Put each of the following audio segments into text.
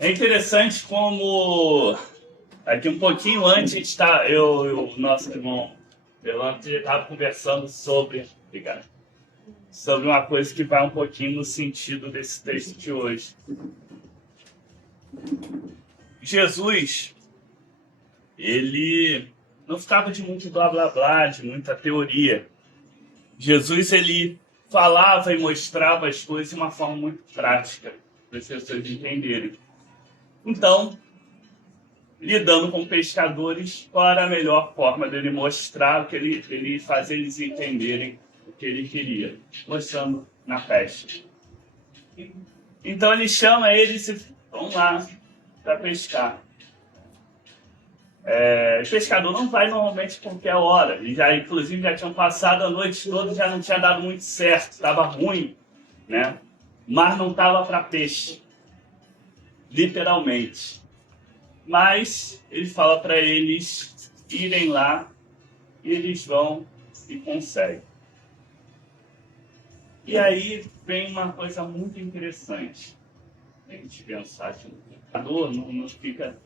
É interessante como aqui um pouquinho antes o nosso irmão Delante estava conversando obrigado, sobre uma coisa que vai um pouquinho no sentido desse texto de hoje. Jesus, ele não ficava de muito blá blá blá, de muita teoria. Jesus, ele falava e mostrava as coisas de uma forma muito prática, para as pessoas entenderem. Então, lidando com pescadores, qual era a melhor forma dele mostrar o que ele fazer eles entenderem o que ele queria, mostrando na pesca. Então ele chama eles e vão lá para pescar. O pescador não vai normalmente qualquer hora. E inclusive já tinham passado a noite toda, já não tinha dado muito certo, estava ruim, né? Mas não estava para peixe, literalmente. Mas ele fala para eles irem lá, e eles vão e conseguem. E aí vem uma coisa muito interessante. A gente pensar que o pescador não fica...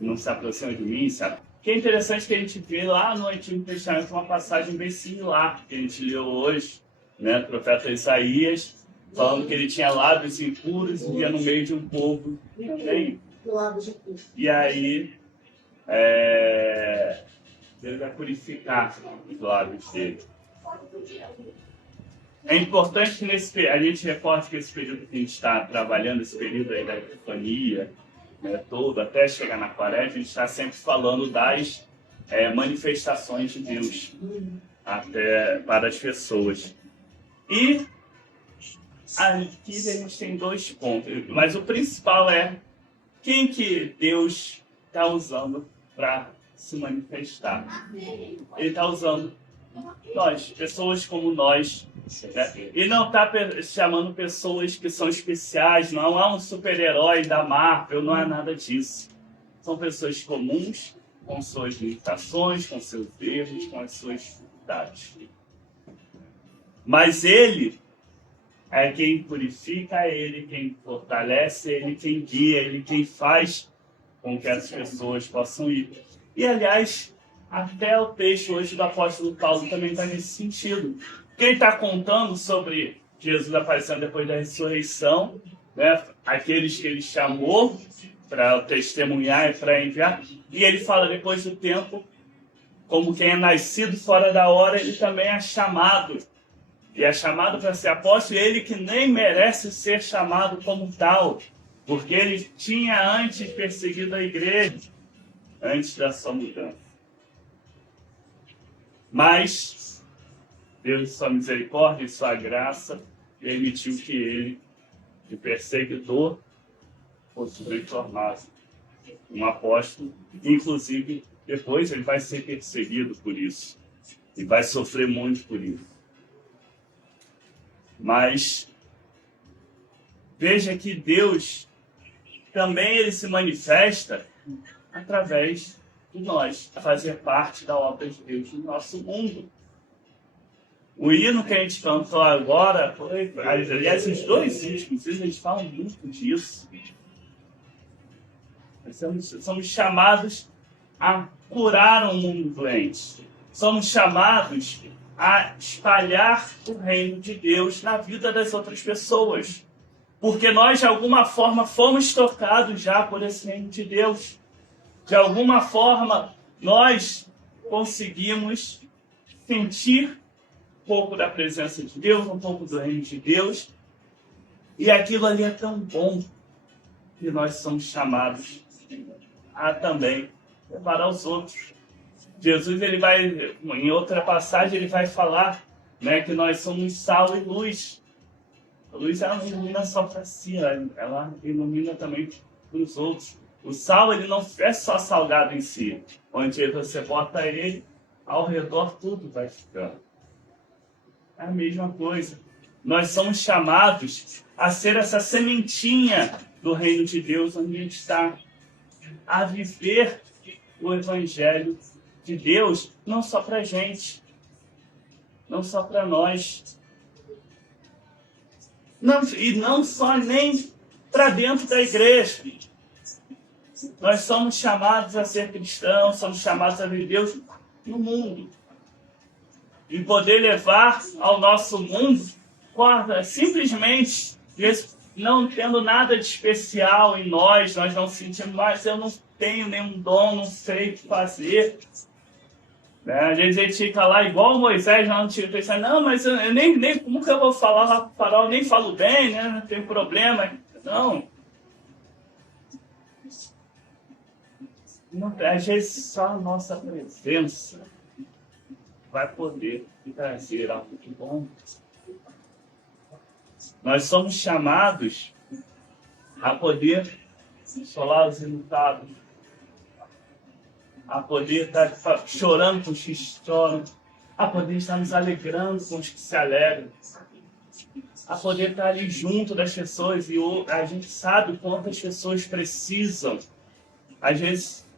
não se aproxima de mim, sabe? O que é interessante que a gente vê lá no Antigo Testamento uma passagem bem similar que a gente leu hoje, né? O profeta Isaías, falando que ele tinha lábios impuros e ia no meio de um povo também. E aí, Deus vai purificar os lábios dele. É importante que a gente recorde que esse período que a gente está trabalhando, esse período aí da Epifania, todo, até chegar na Quaresma, a gente está sempre falando das manifestações de Deus até para as pessoas. E aqui a gente tem 2 pontos, mas o principal é quem que Deus está usando para se manifestar. Ele está usando nós, pessoas como nós. Né? E não está chamando pessoas que são especiais, não há um super-herói da Marvel, não é nada disso. São pessoas comuns, com suas limitações, com seus erros, com as suas dificuldades. Mas ele é quem purifica, é ele quem fortalece, é ele quem guia, é ele quem faz com que as pessoas possam ir. E, aliás, até o texto hoje do apóstolo Paulo também está nesse sentido. Quem está contando sobre Jesus aparecendo depois da ressurreição, né? Aqueles que ele chamou para testemunhar e para enviar, e ele fala depois do tempo, como quem é nascido fora da hora, ele também é chamado. E é chamado para ser apóstolo, e ele que nem merece ser chamado como tal, porque ele tinha antes perseguido a igreja, antes da sua mudança. Mas Deus, sua misericórdia e sua graça, permitiu que ele, de perseguidor, fosse transformado um apóstolo. Inclusive, depois ele vai ser perseguido por isso. E vai sofrer muito por isso. Mas veja que Deus também ele se manifesta através de nós, a fazer parte da obra de Deus no nosso mundo. O hino que a gente cantou agora, aliás, os 2 últimos, eles falam muito disso. Somos chamados a curar um mundo doente. Somos chamados a espalhar o reino de Deus na vida das outras pessoas. Porque nós, de alguma forma, fomos tocados já por esse reino de Deus. De alguma forma, nós conseguimos sentir um pouco da presença de Deus, um pouco do reino de Deus. E aquilo ali é tão bom que nós somos chamados a também levar aos outros. Jesus, ele vai, em outra passagem, ele vai falar, né, que nós somos sal e luz. A luz, ela não ilumina só para si, ela ilumina também para os outros. O sal, ele não é só salgado em si. Onde você bota ele, ao redor tudo vai ficando. É a mesma coisa. Nós somos chamados a ser essa sementinha do reino de Deus onde a gente está. A viver o evangelho de Deus, não só para a gente, não só para nós. Não, e não só nem para dentro da igreja. Nós somos chamados a ser cristãos, somos chamados a ver Deus no mundo. E poder levar ao nosso mundo, simplesmente, não tendo nada de especial em nós não sentimos, mas eu não tenho nenhum dom, não sei o que fazer. Às vezes a gente fica lá igual Moisés lá no Antigo Testamento, não, mas eu nem como que eu vou falar lá para o faraó, nem falo bem, né? Não tem problema. Não, às vezes só a nossa presença vai poder trazer algo de bom. Nós somos chamados a poder consolar os enlutados, a poder estar chorando com os que choram, a poder estar nos alegrando com os que se alegram, a poder estar ali junto das pessoas. E a gente sabe quantas pessoas precisam. Às vezes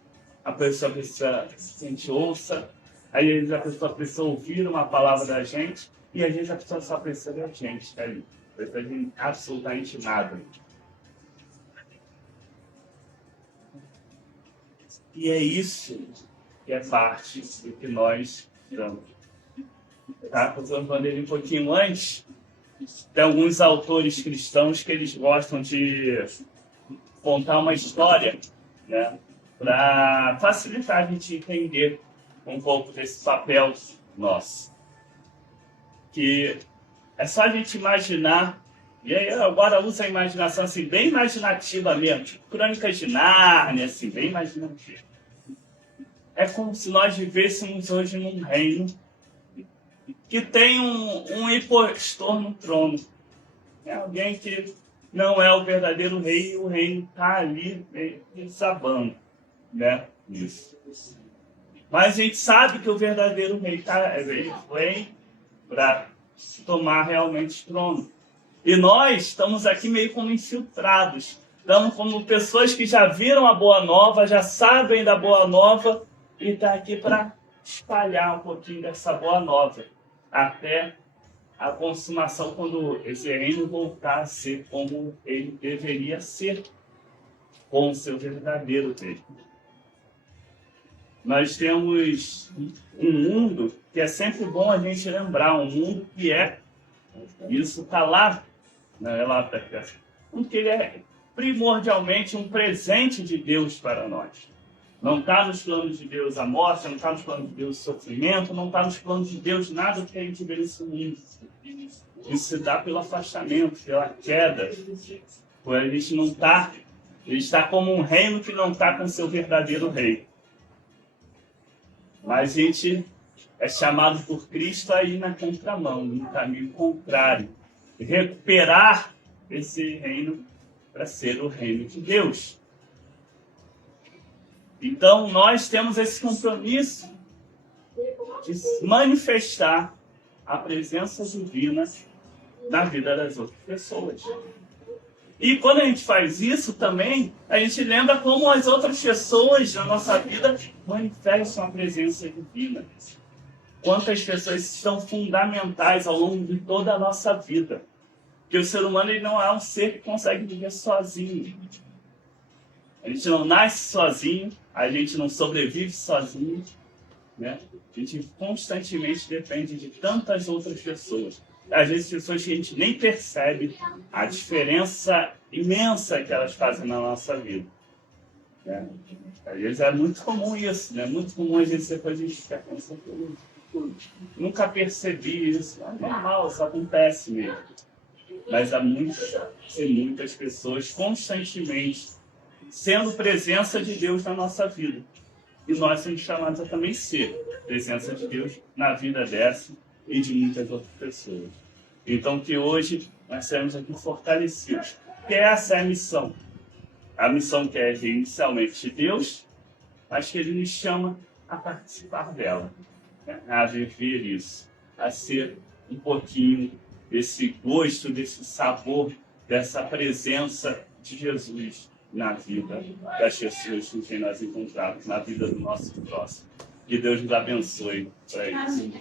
a pessoa precisa que a gente ouça, às vezes a pessoa precisa ouvir uma palavra da gente, e às vezes a pessoa só precisa da gente, tá ali. Precisa de absolutamente nada. E é isso que é parte do que nós estamos. Tá? Estou falando ele um pouquinho antes. Tem alguns autores cristãos que eles gostam de contar uma história, né, para facilitar a gente entender um pouco desse papel nosso. Que é só a gente imaginar, e aí agora usa a imaginação assim, bem imaginativa mesmo, tipo Crônicas de Nárnia, assim, bem imaginativa. É como se nós vivêssemos hoje num reino que tem um impostor no trono. É alguém que não é o verdadeiro rei, e o reino está ali desabando, né? Isso. Mas a gente sabe que o verdadeiro rei ele vem para tomar realmente o trono. E nós estamos aqui meio como infiltrados. Estamos como pessoas que já viram a boa nova, já sabem da boa nova, e está aqui para espalhar um pouquinho dessa boa nova. Até a consumação, quando esse reino voltar a ser como ele deveria ser, com o seu verdadeiro reino. Nós temos um mundo que é sempre bom a gente lembrar, um mundo que isso está lá, né, porque ele é primordialmente um presente de Deus para nós. Não está nos planos de Deus a morte, não está nos planos de Deus o sofrimento, não está nos planos de Deus nada do que a gente vê nesse mundo. Isso se dá pelo afastamento, pela queda. A gente não está, ele está como um reino que não está com seu verdadeiro rei. Mas a gente é chamado por Cristo a ir na contramão, no caminho contrário. Recuperar esse reino para ser o reino de Deus. Então, nós temos esse compromisso de manifestar a presença divina na vida das outras pessoas. E quando a gente faz isso também, a gente lembra como as outras pessoas na nossa vida manifestam a presença divina. Quantas pessoas são fundamentais ao longo de toda a nossa vida. Porque o ser humano ele não é um ser que consegue viver sozinho. A gente não nasce sozinho, a gente não sobrevive sozinho, né? A gente constantemente depende de tantas outras pessoas. Às vezes pessoas que a gente nem percebe a diferença imensa que elas fazem na nossa vida. Né? Às vezes é muito comum isso, né? Muito comum às vezes depois a gente ficar pensando, nunca percebi isso. É normal, isso acontece mesmo. Mas há muitas pessoas constantemente sendo presença de Deus na nossa vida. E nós somos chamados a também ser presença de Deus na vida dessa e de muitas outras pessoas. Então que hoje nós seremos aqui fortalecidos. Que essa é a missão. A missão que é inicialmente de Deus, mas que Ele nos chama a participar dela. Né? A viver isso. A ser um pouquinho desse gosto, desse sabor, dessa presença de Jesus na vida das pessoas com quem nós encontramos, na vida do nosso próximo. Que Deus nos abençoe para isso.